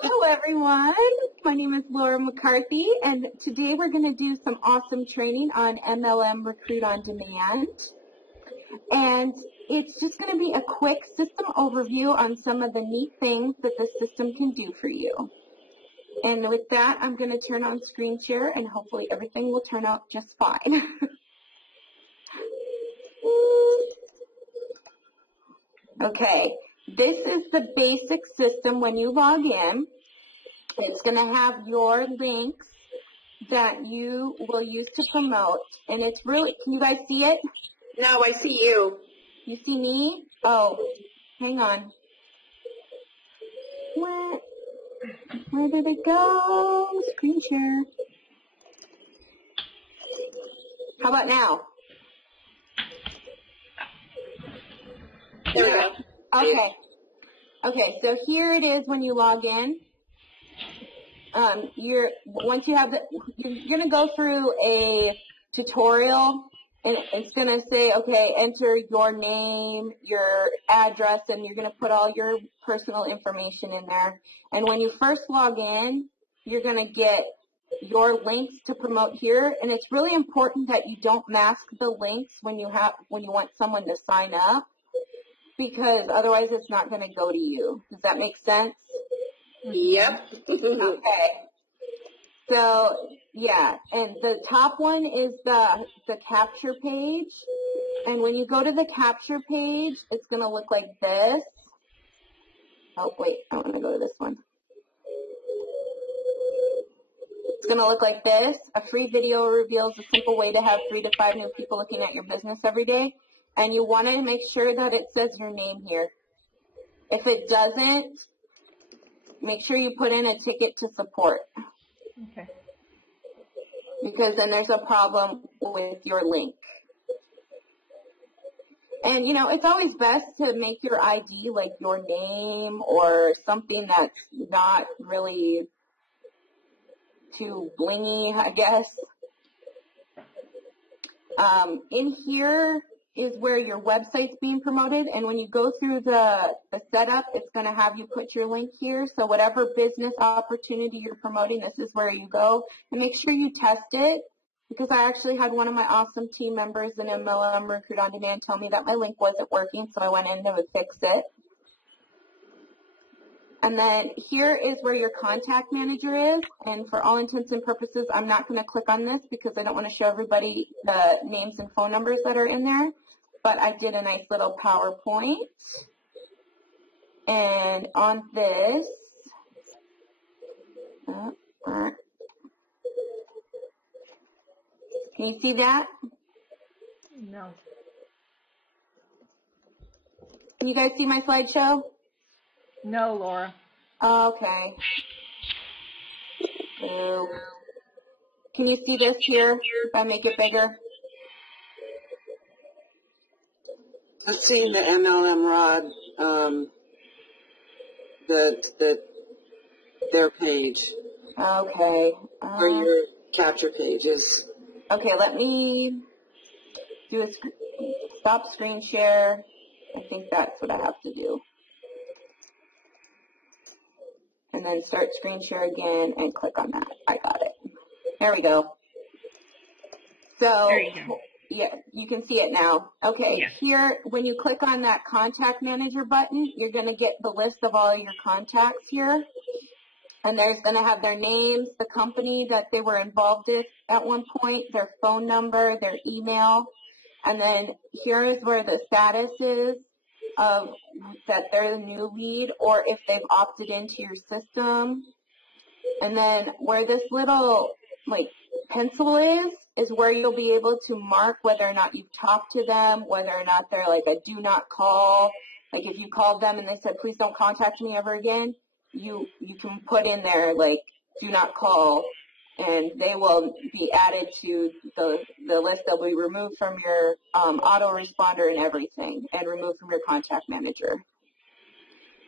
Hello everyone, my name is Laura McCarthy and today we're going to do some awesome training on MLM Recruit on Demand, and it's just going to be a quick system overview on some of the neat things that the system can do for you. And with that, I'm going to turn on screen share and hopefully everything will turn out just fine. Okay, this is the basic system when you log in. It's going to have your links that you will use to promote, and it's really, can you guys see it? No, I see you. You see me? Oh, hang on. Where did it go? Screen share. How about now? There we go. Okay. Okay, so here it is when you log in. Once you have you're going to go through a tutorial, and it's going to say, okay, enter your name, your address, and you're going to put all your personal information in there. And when you first log in, you're going to get your links to promote here, and it's really important that you don't mask the links when you want someone to sign up, because otherwise it's not going to go to you. Does that make sense? Yep. Okay. So, yeah, and the top one is the capture page. And when you go to the capture page, it's going to look like this. Oh, wait, I want to go to this one. It's going to look like this. A free video reveals a simple way to have 3 to 5 new people looking at your business every day. And you want to make sure that it says your name here. If it doesn't, make sure you put in a ticket to support. Okay. Because then there's a problem with your link. And, you know, it's always best to make your ID like your name or something that's not really too blingy, I guess. In here is where your website's being promoted, and when you go through the setup, it's going to have you put your link here. So whatever business opportunity you're promoting, this is where you go. And make sure you test it, because I actually had one of my awesome team members in MLM Recruit on Demand tell me that my link wasn't working, so I went in to fix it. And then here is where your contact manager is, and for all intents and purposes, I'm not going to click on this because I don't want to show everybody the names and phone numbers that are in there, but I did a nice little PowerPoint. And on this, can you see that? No. Can you guys see my slideshow? No, Laura. Okay. So, can you see this here if I make it bigger? I'm seeing the MLM Rod, their page. Okay. Where your capture page is. Okay, let me do a stop screen share. I think that's what I have to do. And then start screen share again and click on that. I got it. There we go. So, There you go. yeah, you can see it now. Okay, Yes. Here, when you click on that contact manager button, you're going to get the list of all your contacts here. And there's going to have their names, the company that they were involved with at one point, their phone number, their email. And then here is where the status is of that they're the new lead, or if they've opted into your system. And then where this little like pencil is where you'll be able to mark whether or not you've talked to them, whether or not they're like a do not call. Like if you called them and they said, please don't contact me ever again, you can put in there like do not call, and they will be added to the list. They'll be removed from your autoresponder and everything, and removed from your contact manager.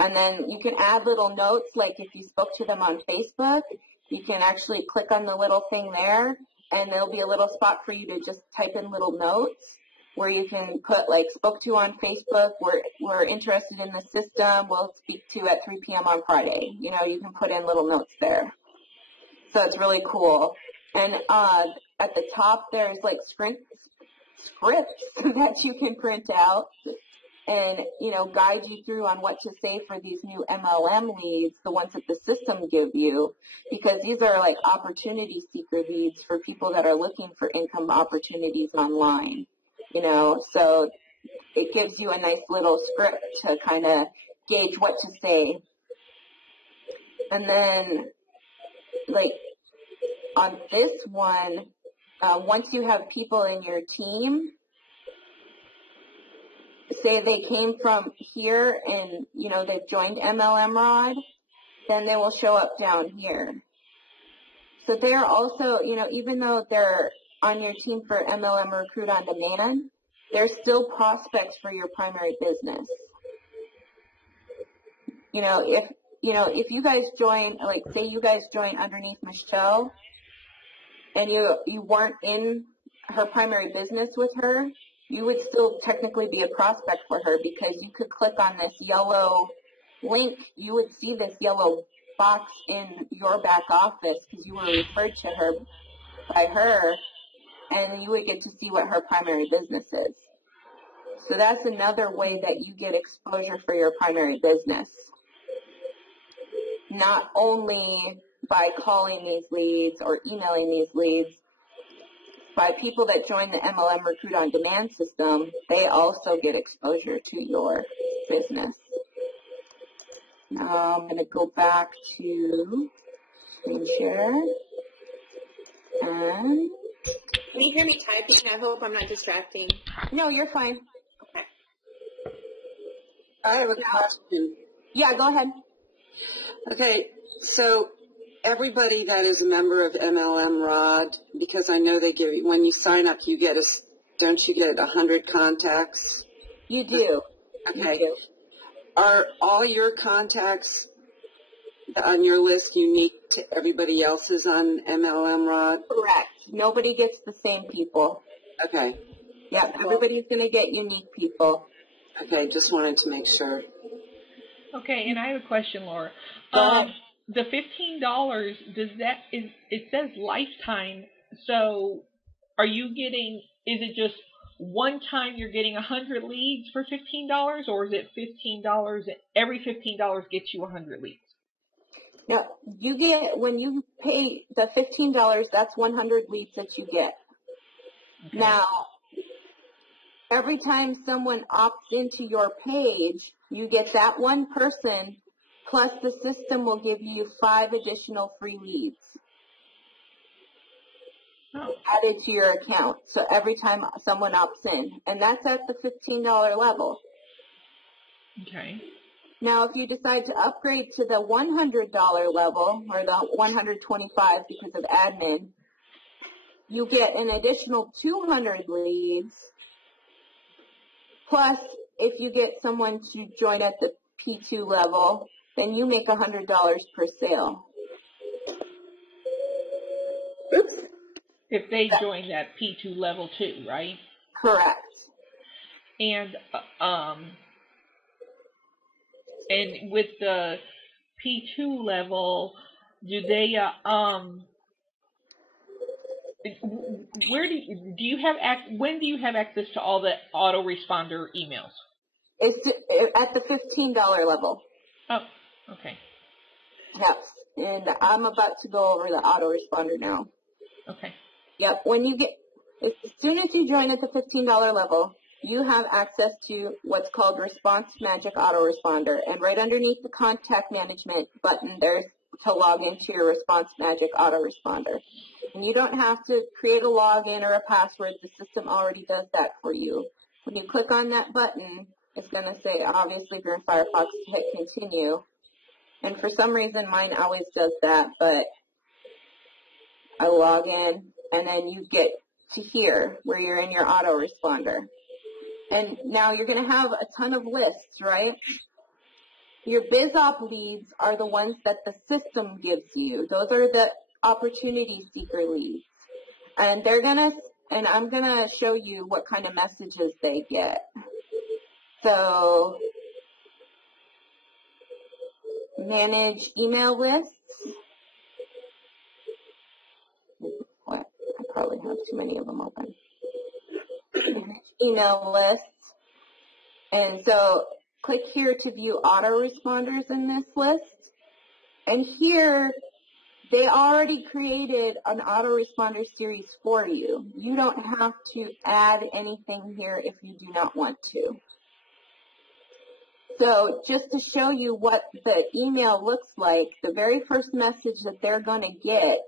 And then you can add little notes, like if you spoke to them on Facebook, you can actually click on the little thing there, and there'll be a little spot for you to just type in little notes. where you can put like spoke to on Facebook. We're interested in the system. We'll speak to at 3 p.m. on Friday. You know, you can put in little notes there. So it's really cool. And at the top there's like scripts that you can print out and, you know, guide you through on what to say for these new MLM leads, the ones that the system give you, because these are like opportunity seeker leads for people that are looking for income opportunities online, you know, so it gives you a nice little script to kind of gauge what to say. And then, like, on this one, once you have people in your team, say they came from here and, you know, they've joined MLM Rod, then they will show up down here. So they're also, you know, even though they're on your team for MLM Recruit on Demand, they're still prospects for your primary business. You know, if you guys join, like say you guys join underneath Michelle and you weren't in her primary business with her, you would still technically be a prospect for her because you could click on this yellow link. You would see this yellow box in your back office because you were referred to her by her, and you would get to see what her primary business is. So that's another way that you get exposure for your primary business. Not only by calling these leads or emailing these leads, by people that join the MLM Recruit on Demand system, they also get exposure to your business. Now I'm going to go back to screen share. And Can you hear me typing? I hope I'm not distracting. no, you're fine. Okay. I have a question. Yeah, go ahead. Okay, so everybody that is a member of MLM Rod, because I know they give you, when you sign up, you get don't you get 100 contacts? You do. Okay. You do. Are all your contacts on your list unique to everybody else's on MLM Rod? Correct. Nobody gets the same people. Okay. Yeah, everybody's going to get unique people. Okay, just wanted to make sure. Okay, and I have a question, Laura. Go ahead. The $15, it says lifetime, so are you getting, is it just one time you're getting 100 leads for $15, or is it $15, every $15 gets you 100 leads? Now, you get, when you pay the $15, that's 100 leads that you get. Okay. Now, every time someone opts into your page, you get that one person, plus the system will give you 5 additional free leads added to your account. So every time someone opts in, and that's at the $15 level. Okay. Now, if you decide to upgrade to the $100 level, or the $125 because of admin, you get an additional 200 leads. Plus, if you get someone to join at the P2 level, then you make $100 per sale. Oops. If they join that P2 level too, right? Correct. And with the P2 level, do they when do you have access to all the autoresponder emails? It's at the $15 level. Oh, okay. Yes. And I'm about to go over the autoresponder now. Okay. Yep. As soon as you join at the $15 level, you have access to what's called Response Magic Autoresponder. And right underneath the Contact Management button, there's to log into your Response Magic Autoresponder. And you don't have to create a login or a password. The system already does that for you. When you click on that button, it's going to say, obviously, if you're in Firefox, hit continue. And for some reason, mine always does that, but I log in, and then you get to here where you're in your autoresponder. And now you're going to have a ton of lists, right? Your BizOp leads are the ones that the system gives you. Those are the opportunity seeker leads. And they're going to and I'm going to show you what kind of messages they get. So, manage email lists. What? I probably have too many of them open. Manage email lists. And so, click here to view autoresponders in this list. And here, they already created an autoresponder series for you. You don't have to add anything here if you do not want to. So just to show you what the email looks like, the very first message that they're going to get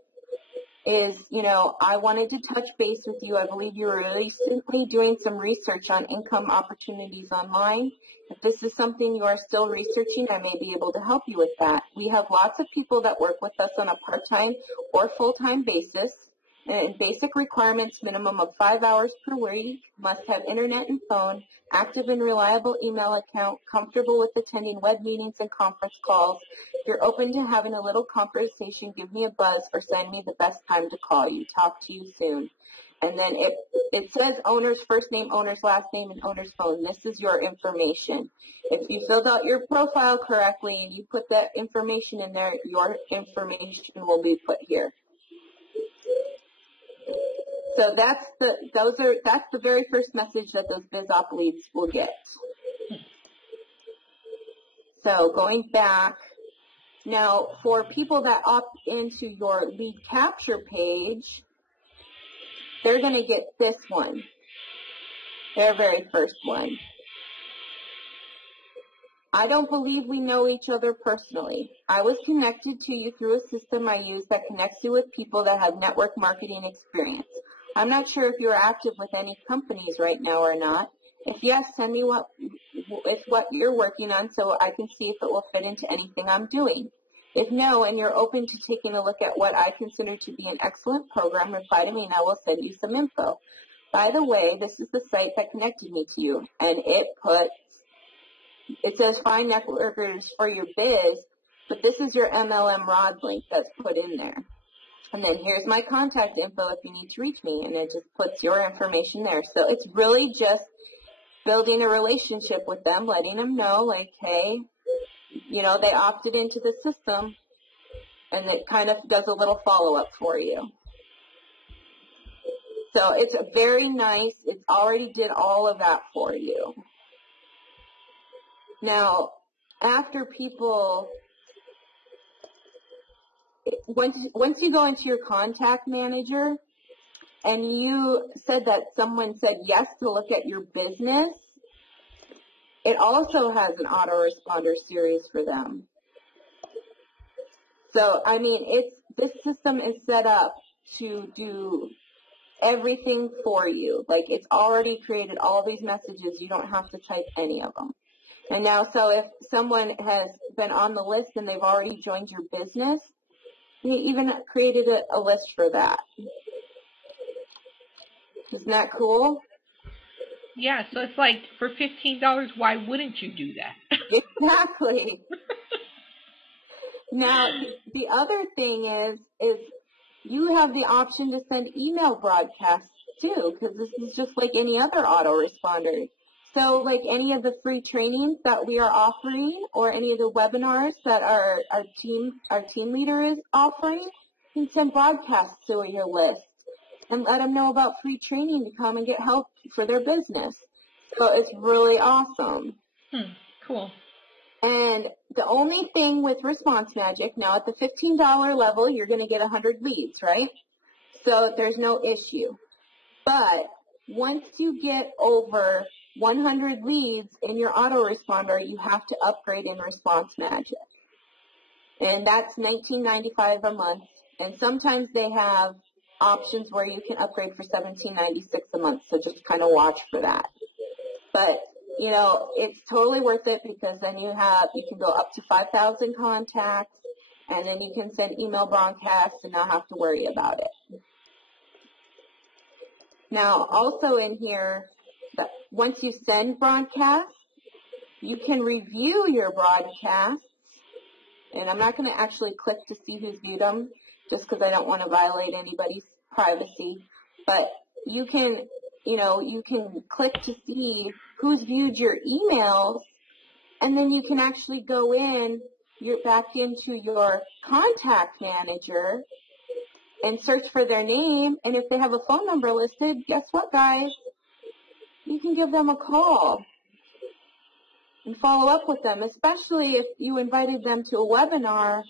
is, I wanted to touch base with you. I believe you were recently doing some research on income opportunities online. If this is something you are still researching, I may be able to help you with that. We have lots of people that work with us on a part-time or full-time basis. And basic requirements, minimum of 5 hours per week, must have internet and phone, active and reliable email account, comfortable with attending web meetings and conference calls. If you're open to having a little conversation, give me a buzz or send me the best time to call you. Talk to you soon. And then it says owner's first name, owner's last name, and owner's phone. This is your information. If you filled out your profile correctly and you put that information in there, your information will be put here. So that's the very first message that those BizOp leads will get. So going back, now for people that opt into your lead capture page, they're going to get this one, their very first one. I don't believe we know each other personally. I was connected to you through a system I use that connects you with people that have network marketing experience. I'm not sure if you're active with any companies right now or not. If yes, send me what you're working on so I can see if it will fit into anything I'm doing. If no, and you're open to taking a look at what I consider to be an excellent program, reply to me and I will send you some info. By the way, this is the site that connected me to you, and it says find networkers for your biz, but this is your MLM Rod link that's put in there. And then here's my contact info if you need to reach me, and it just puts your information there. So it's really just building a relationship with them, letting them know, like, hey, they opted into the system, and it kind of does a little follow-up for you. So it's very nice. It already did all of that for you. Now, after people, once you go into your contact manager and you said that someone said yes to look at your business, it also has an autoresponder series for them. So, I mean, this system is set up to do everything for you. Like, it's already created all these messages. You don't have to type any of them. And now, so if someone has been on the list and they've already joined your business, we even created a list for that. Isn't that cool? Yeah, so it's like for $15, why wouldn't you do that? Exactly. Now, the other thing is you have the option to send email broadcasts too, because this is just like any other autoresponder. So like any of the free trainings that we are offering or any of the webinars that our team leader is offering, you can send broadcasts to your list and let them know about free training to come and get help for their business. So it's really awesome. Cool. And the only thing with Response Magic, now at the $15 level, you're going to get 100 leads, right? So there's no issue. But once you get over 100 leads in your autoresponder, you have to upgrade in Response Magic. And that's $19.95 a month. And sometimes they have options where you can upgrade for $17.96 a month. So just kind of watch for that. But, it's totally worth it because then you can go up to 5,000 contacts, and then you can send email broadcasts and not have to worry about it. Now, also in here, once you send broadcasts, you can review your broadcasts, and I'm not going to actually click to see who's viewed them just because I don't want to violate anybody's privacy, but you can click to see who's viewed your emails, and then you can actually go back into your contact manager and search for their name, and if they have a phone number listed, guess what, guys? You can give them a call and follow up with them, especially if you invited them to a webinar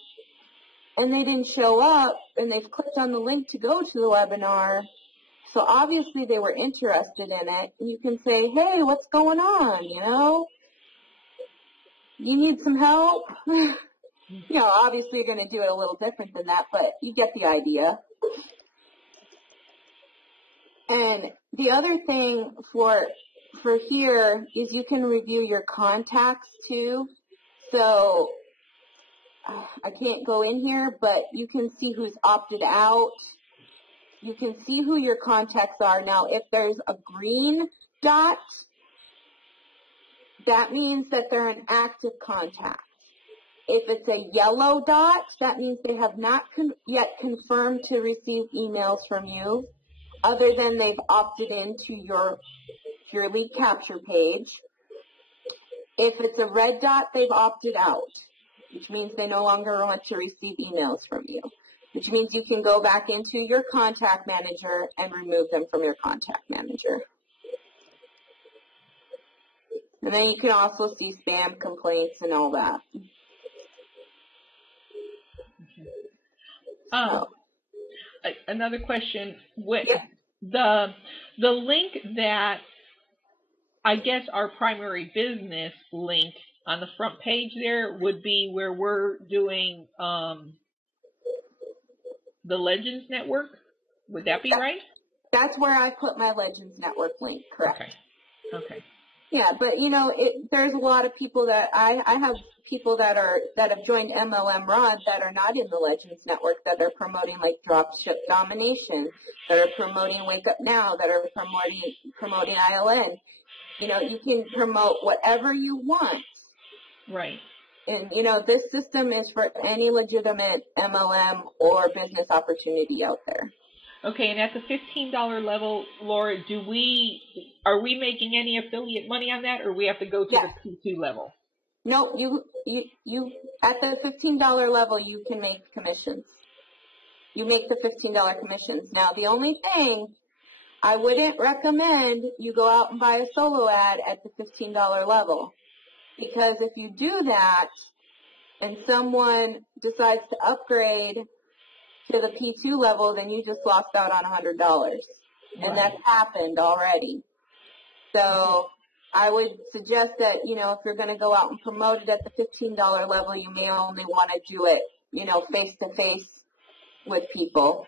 and they didn't show up and they've clicked on the link to go to the webinar. So obviously they were interested in it. And you can say, hey, what's going on, You need some help? Obviously you're going to do it a little different than that, but you get the idea. And the other thing for here is you can review your contacts too. So I can't go in here, but you can see who's opted out. You can see who your contacts are. Now, if there's a green dot, that means that they're an active contact. If it's a yellow dot, that means they have not yet confirmed to receive emails from you, other than they've opted into your lead capture page. If it's a red dot, they've opted out, which means they no longer want to receive emails from you, which means you can go back into your contact manager and remove them from your contact manager. And then you can also see spam complaints and all that. Another question. Yeah. The link that I guess our primary business link on the front page there would be where we're doing the Legends Network. Would that be right? That's where I put my Legends Network link, correct. Okay. Yeah, but there's a lot of people that I have people that have joined MLM Rod that are not in the Legends Network, that are promoting like Dropship Domination, that are promoting Wake Up Now, that are promoting ILN. You can promote whatever you want. Right. And this system is for any legitimate MLM or business opportunity out there. Okay, and at the $15 level, Laura, are we making any affiliate money on that, or we have to go to the P2 level? No, you at the $15 level you can make commissions. You make the $15 commissions. Now the only thing, I wouldn't recommend you go out and buy a solo ad at the $15 level, because if you do that and someone decides to upgrade to the P2 level, then you just lost out on $100. Right. And that's happened already. So I would suggest that, if you're going to go out and promote it at the $15 level, you may only want to do it, face to face with people.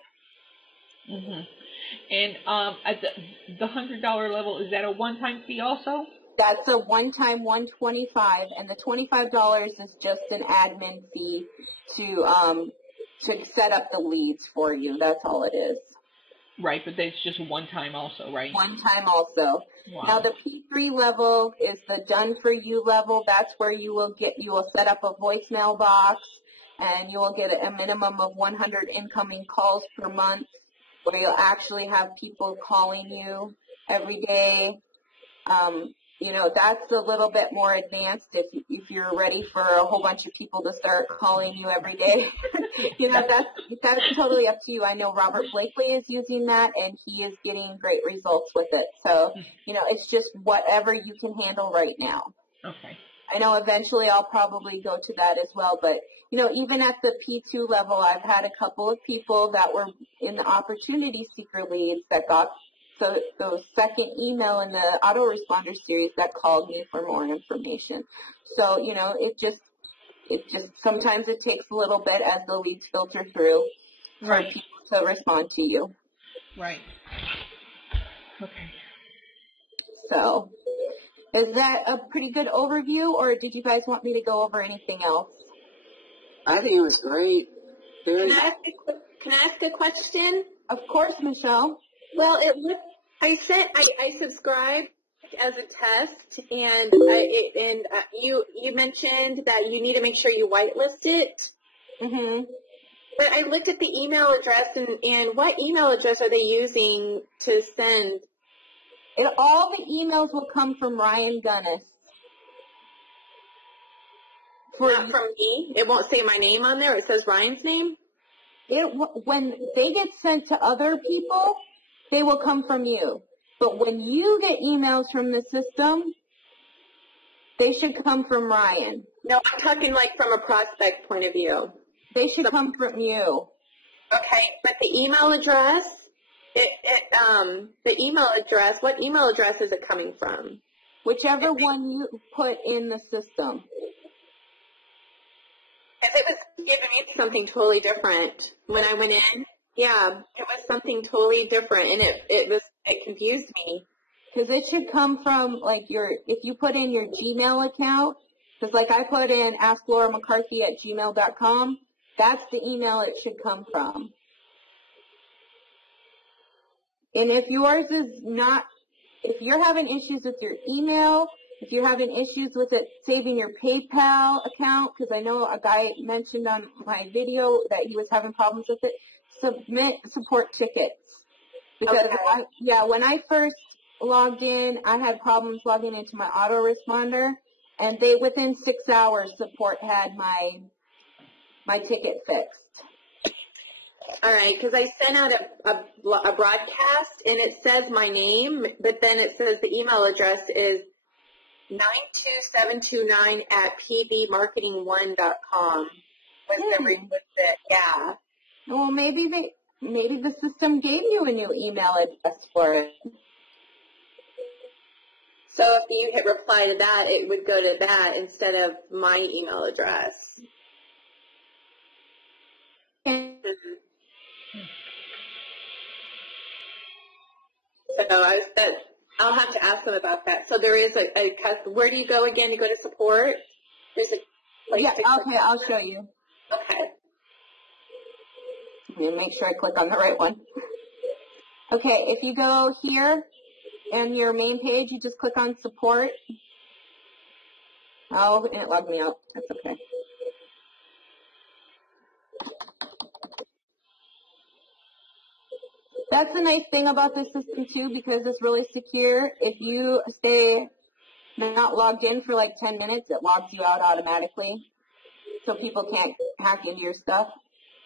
Mm-hmm. And at the $100 level, is that a one-time fee also? That's a one-time $125, and the $25 is just an admin fee to set up the leads for you. That's all it is. Right, but that's just one time also, right? One time also. Wow. Now the P3 level is the done for you level. That's where you will set up a voicemail box, and you will get a minimum of 100 incoming calls per month, where you'll actually have people calling you every day. That's a little bit more advanced if you're ready for a whole bunch of people to start calling you every day. That's totally up to you. I know Robert Blakely is using that, and he is getting great results with it. So, it's just whatever you can handle right now. Okay. I know eventually I'll probably go to that as well, but, even at the P2 level, I've had a couple of people that were in the opportunity seeker leads that got the second email in the autoresponder series that called me for more information. So, it just sometimes it takes a little bit as the leads filter through for people to respond to you. Right. Okay. So, is that a pretty good overview, or did you guys want me to go over anything else? I think it was great. Can I ask a question? Of course, Michelle. Well, I subscribed as a test, and you mentioned that you need to make sure you whitelist it. Mhm. But I looked at the email address, and what email address are they using to send? All the emails will come from Ryan Gunness. Not from me? It won't say my name on there? It says Ryan's name? When they get sent to other people, they will come from you. But when you get emails from the system, they should come from Ryan. No, I'm talking like from a prospect point of view. They should come from you. Okay, but the email address, the email address, what email address is it coming from? Whichever one you put in the system. Because it was giving me something totally different when I went in. Yeah, it was something totally different, and it confused me. Because it should come from, like, if you put in your Gmail account, because, like, I put in asklauramccarthy@gmail.com, that's the email it should come from. And if yours is not, if you're having issues with your email, if you're having issues with it saving your PayPal account, because I know a guy mentioned on my video that he was having problems with it, submit support tickets. Because, okay. when I first logged in, I had problems logging into my autoresponder, and within 6 hours, support had my ticket fixed. All right, because I sent out a broadcast, and it says my name, but then it says the email address is 92729@pbmarketing1.com. Yeah. Well, maybe the system gave you a new email address for it. So if you hit reply to that, it would go to that instead of my email address. So I'll have to ask them about that. So there is where do you go again to go to support? There's a place to okay, I'll show you. Okay. Let me make sure I click on the right one. Okay, if you go here and your main page, you just click on support. Oh, and it logged me out. That's okay. That's the nice thing about this system too, because it's really secure. If you stay not logged in for like 10 minutes, it logs you out automatically, so people can't hack into your stuff.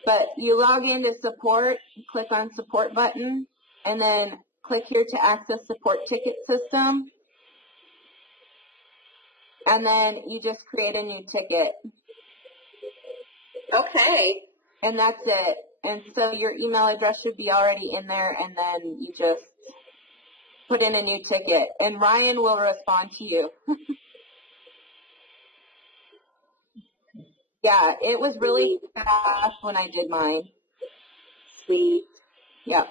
But you log into support, click on support button, and then click here to access support ticket system. And then you just create a new ticket. Okay. And that's it. And so your email address should be already in there, and then you just put in a new ticket. And Ryan will respond to you. Yeah, it was really fast when I did mine. Sweet. Yep.